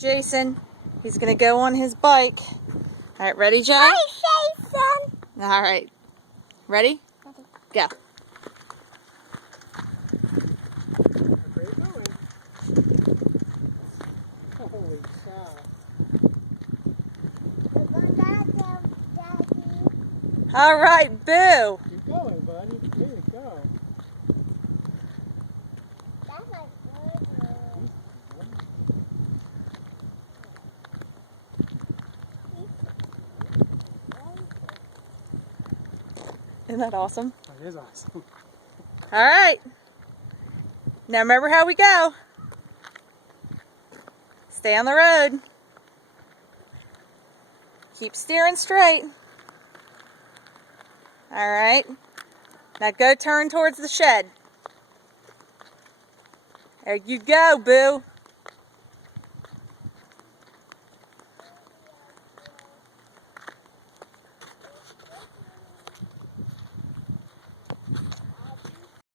Jason, he's gonna go on his bike. All right, ready, Jay? Hi, Jason. All right, ready? Go. Where are you going? Holy cow. We're going down there, Daddy. All right, Boo. Keep going, buddy. There you go. That's a good one. Isn't that awesome? That is awesome. All right. Now remember how we go. Stay on the road. Keep steering straight. All right. Now go turn towards the shed. There you go, Boo.